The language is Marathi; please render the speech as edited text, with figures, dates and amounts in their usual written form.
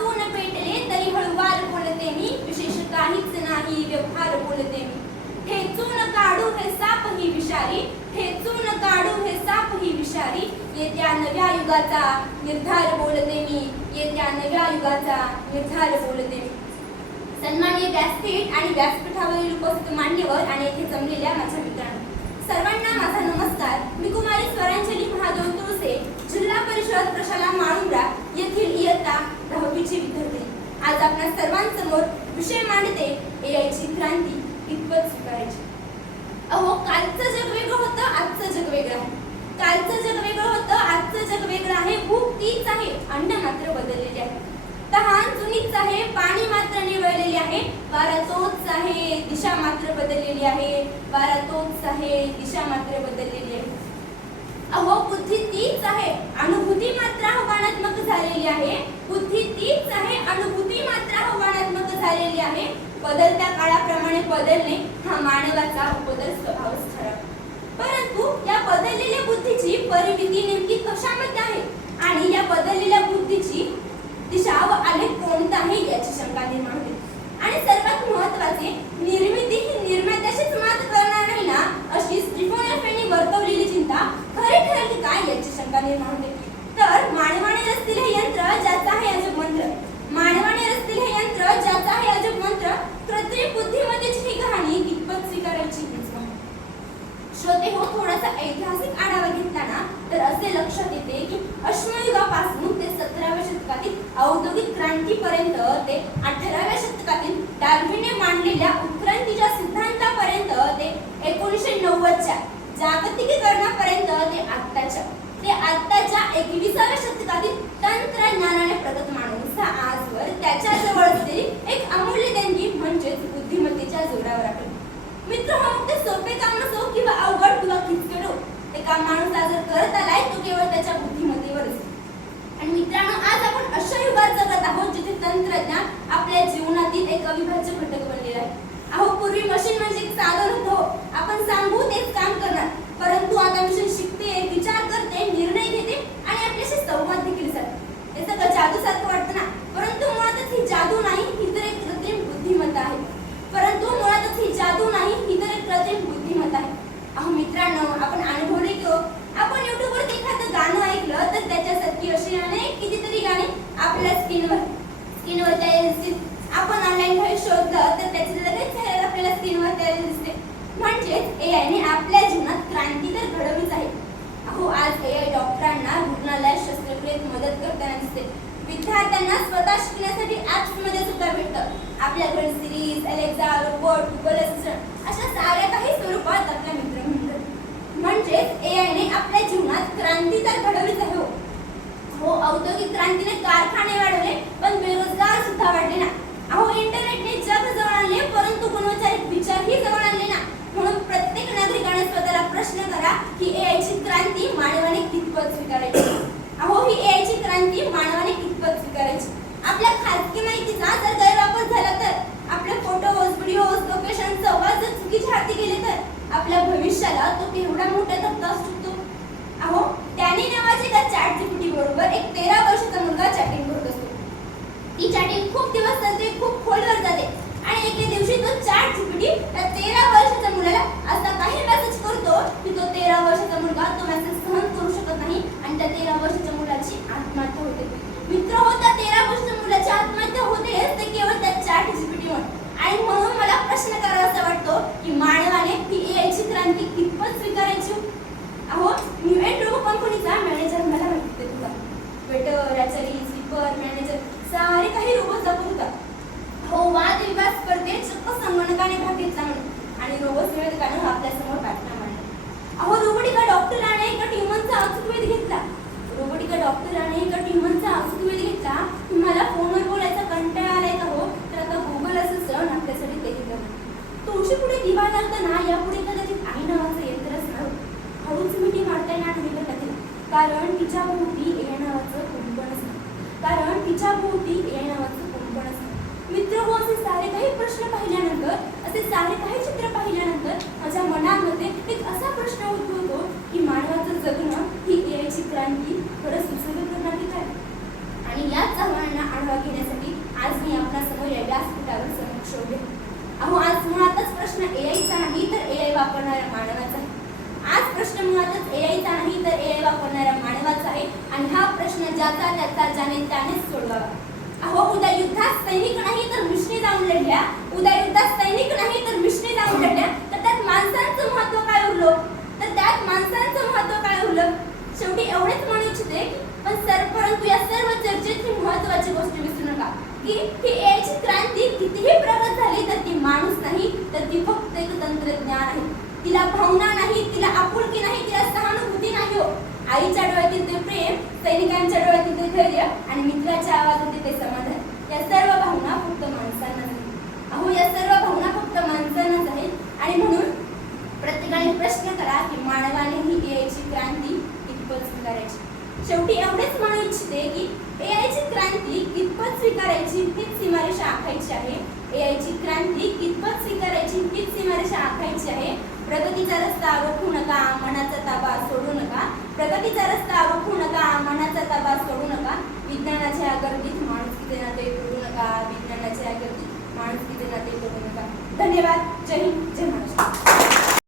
आतून पेटले तरी हळुवार बोलते मी, विशेष काहीच नाही व्यवहार बोलते मी. ठेचून काढू हे साप ही विषारी, ठेचून काढू हे साप ही विषारी, येत्या नव्या युगाचा निर्धार बोलते मी, येत्या नव्या युगाचा निर्धार बोलते मी. सन्माननीय व्यासपीठ आणि व्यासपीठावरील उपस्थित मान्यवर आणि येथे जमलेल्या माझ्या मित्रांनो, सर्वांना माझा नमस्कार. मी कुमारी स्वरांजली महादेव तुळसे, जिल्हा परिषद प्रशाला माळुंब्रा येथील इयत्ता 10वीची विद्यार्थी. आज आपल्या सर्वांसमोर विषय मांडते एआयची क्रांती कितपत स्वीकारायची. अहो, कालचं जग वेगळं होतं, आजचं जग वेगळं आहे. कालचं जग वेगळं होतं, आजचं जग वेगळं आहे. भूक तीच आहे, अन्न मात्र बदललेले आहे. तहान जुनीच आहे, पाणी मात्र निवळलेले आहे. वारा तोच आहे, दिशा मात्र बदललेली आहे. वारा तोच आहे, दिशा मात्र बदललेली आहे. अहो, बुद्धी तीच आहे, अनुभूती मात्र आव्हानात्मक झालेली आहे. बुद्धी तीच आहे, अनुभूती मात्र आव्हानात्मक झालेली आहे. बदलत्या काळाप्रमाणे बदलणे हा मानवाचा उपदर स्वभावच ठरावा. परंतु या बदललेल्या बुद्धीची परिमिती नेमकी कशामध्ये आहे आणि या बदललेल्या बुद्धीची दिशा व आलेख कोणता आहे याची शंका निर्माण होते. आणि सर्वात महत्त्वाचे, निर्मिती ही निर्मात्याशीच मात करणार नाही ना अशी स्टीफन वर्तवलेली चिंता खरी ठरेल का याची शंका निर्माण होते. तर मानवाने रचतील हे यंत्र ज्याचा आहे अजब मंत्र, मानवाने रचतील हे यंत्र ज्याचा आहे अजब मंत्र, कृत्रिम बुद्धिमत्तेची ही कहाणी कितपत स्वीकारायची. श्रोते हो, थोडासा ऐतिहासिक आढावा घेतला ना तर असे लक्षात येते की अश्मयुगापासून ते 17व्या शतकातील औद्योगिक क्रांतीपर्यंत ते 18व्या शतकातील डार्विनने मांडलेल्या उत्क्रांतीच्या सिद्धांतापर्यंत ते 1990च्या जागतिकीकरणापर्यंत ते आत्ताच्या 21व्या शतकातील तंत्रज्ञानाने प्रगत माणूस हा आजवर त्याच्या जवळ असलेली एक अमूल्य देणगी म्हणजेच बुद्धिमत्तेच्या जोरावर आहे. मित्र हो, ते सोपे काम नसो किंवा अवघड किंवा किचकट हो, ते काम माणूस आज करत आलाय तो केवळ त्याच्या बुद्धिमत्तेवर असतो. आणि मित्रांनो, आज आपण अशा युगात जगत आहोत जिथे तंत्रज्ञान आपल्या जीवनातील एक अविभाज्य घटक बनलेला आहे. अहो, पूर्वी मशीन म्हणजे एक साधन होतं, आपण सांगू तेच काम करणार. परंतु आता मशीन शिकते, विचार करते, निर्णय घेते आणि आपल्याशी संवाद देखील साधते. हे सगळं जादूसारखं वाटतं ना, परंतु मुळातच ही जादू नाही, ही तर एक कृत्रिम बुद्धिमत्ता आहे. परंतु मुळातच ही जादू नाही, ही तर एक कृत्रिम बुद्धिमत्ता आहे. अहो मित्रांनो, आपण अनुभवले की आपण युट्यूबवर एखादं गाणं ऐकलं तर त्याच्यासारखी अशी अनेक कितीतरी गाणी आपल्या स्क्रीनवर तयार दिसतील. आपण ऑनलाईन काही शोधलं तर त्याची लगेच जाहिरात आपल्याला स्क्रीनवर तयार दिसते. म्हणजेच एआयने आपल्या जीवनात क्रांती तर घडवलीच आहे. अहो, आज एआय डॉक्टरांना रुग्णालयात शस्त्रक्रियेत मदत करताना दिसते. विद्यार्थ्यांना स्वतः शिकण्यासाठी ॲप्समध्ये सुद्धा भेटतं. आपल्याकडे series, Alexa, robot, Google assistant अशा साऱ्या काही स्वरूपात आपल्या मित्र म्हणतात. म्हणजेच एआयने आपल्या जीवनात क्रांती तर घडवलीच आहे. हो, औद्योगिक क्रांतीने कारखाने वाढवले पण बेरोजगार सुद्धा वाढले ना. अहो, इंटरनेटने जग जवळ आणले परंतु गुणवत्तारित विचारही जवळ आणले ना. म्हणून प्रत्येक नागरिकाने स्वतःला प्रश्न करा की एआयची क्रांती मानवाने कितपत स्वीकारायची. अहो, ही एआयची क्रांती मानवाने कितपत स्वीकारायची. आपल्या खाजगी माहितीचा जर गैरवापर झाला तर, आपले फोटोज, व्हिडिओज, लोकेशन, संवाद जर चुकीच्या हाती गेले तर आपल्या भविष्याला तो केवढा मोठा धक्का असू शकतो. अहो, डॅनी नावाच्या एका चॅटजीपीटी बरोबर एक 13 वर्षाचा मुलगा चॅटिंग करत असतो. ती चॅटिंग खूप दिवस चालते, खूप खोलवर जाते आणि एके दिवशी तो चॅटजीपीटी त्या 13 वर्षाच्या मुलाला असा काही मेसेज करतो की तो 13 वर्षाचा मुलगा तो मेसेज सहन करू शकत नाही आणि त्या 13 वर्षाच्या मुलाची आत्महत्या होते. मित्र हो, त्या 13 वर्षाच्या मुलाची आत्महत्या होते ते केवळ त्या चॅटजीपीटीमुळे. आणि म्हणून मला प्रश्न करावासा वाटतो की मानवाने ही एआयची क्रांती कितपत स्वीकारायची. अहो, न्यूएन रोबो कंपनीचा मॅनेजर मला माहिती होता. वेटर, रॅचरी, स्वीपर, मॅनेजर सारे काही रोबोट जपत होता. हो, वादविवाद स्पर्धेत चक्क संगणकाने भाग घेतला म्हणून आणि रोबोट निवेदकाने आपल्यासमोर बातम्या मांडल्या. अहो, रोबोटिका डॉक्टराने एका ह्युमनचा अचूक वेध घेतला. तुम्हाला फोनवर बोलायचा कंटाळा आलाय का हो, तर आता गुगल असिस्टंट आपल्यासाठी ते घेतलं. तुळशी पुढे दिवा लागताना यापुढे कदाचित आई नावाचं यंत्र असणार. हळूच मिठी मारता येणार नाही कदाचित, कारण तिच्या भोवती एआय नावाचं कुंपण असणार. मित्र हो, असे सारे काही प्रश्न पाहिल्यानंतर, असे सारे काही चित्र पाहिल्यानंतर माझ्या मनामध्ये एक असा प्रश्न उद्भवतो की मानवाचं जगणं ही एआयची क्रांती खरंच सुसंगत करणारी काय. आणि याच आव्हानांना आढावा घेण्यासाठी वापरणाऱ्या मानवाचा आहे. आज प्रश्न मुळातच एआयचा नाही तर एआय वापरणाऱ्या मानवाचा आहे आणि हा प्रश्न ज्याचा त्याचा ज्याने त्यानेच सोडवावा. अहो, उद्या युद्धात सैनिक नाही तर मिशने जाऊन लढल्या, उद्या युद्धात सैनिक नाही तर मिशने जाऊन लढल्या, तर त्यात माणसांचं महत्व काय उरलं? तर त्यात माणसांचं महत्व काय उरलं? शेवटी एवढेच म्हणू इच्छिते, परंतु या सर्व चर्चेत ही महत्त्वाची गोष्ट विसरू नका की ही एआयची क्रांती कितीही प्रगत झाली तर ती माणूस नाही तर ती फक्त एक तंत्रज्ञान आहे. तिला भावना नाही, तिला आपुलकी नाही, तिला सहानुभूती नाही. हो, आईच्या डोळ्यातील ते प्रेम, सैनिकांच्या डोळ्यातील ते धैर्य आणि मित्राच्या आवाजातील ते समाधान, या सर्व भावना फक्त माणसांनाच आहेत. अहो, या सर्व भावना फक्त माणसांनाच आहेत आणि म्हणून प्रत्येकाने प्रश्न करा की मानवाने ही एआयची क्रांती कितपत स्वीकारायची. शेवटी एवढेच म्हणू इच्छिते की एआयची क्रांती कितपत स्वीकारायची हीच सीमारेषा आखायची आहे. एआयची क्रांती कितपत स्वीकारायची हीच सीमारेषा आखायची आहे. प्रगतीचा रस्ता रोखू नका, मनाचा ताबा सोडू नका. प्रगतीचा रस्ता रोखू नका, मनाचा ताबा सोडू नका. विज्ञानाच्या गर्दीत माणुसकीचे नाते तोडू नका. विज्ञानाच्या गर्दीत माणुसकीचे नाते तोडू नका. धन्यवाद. जय हिंद.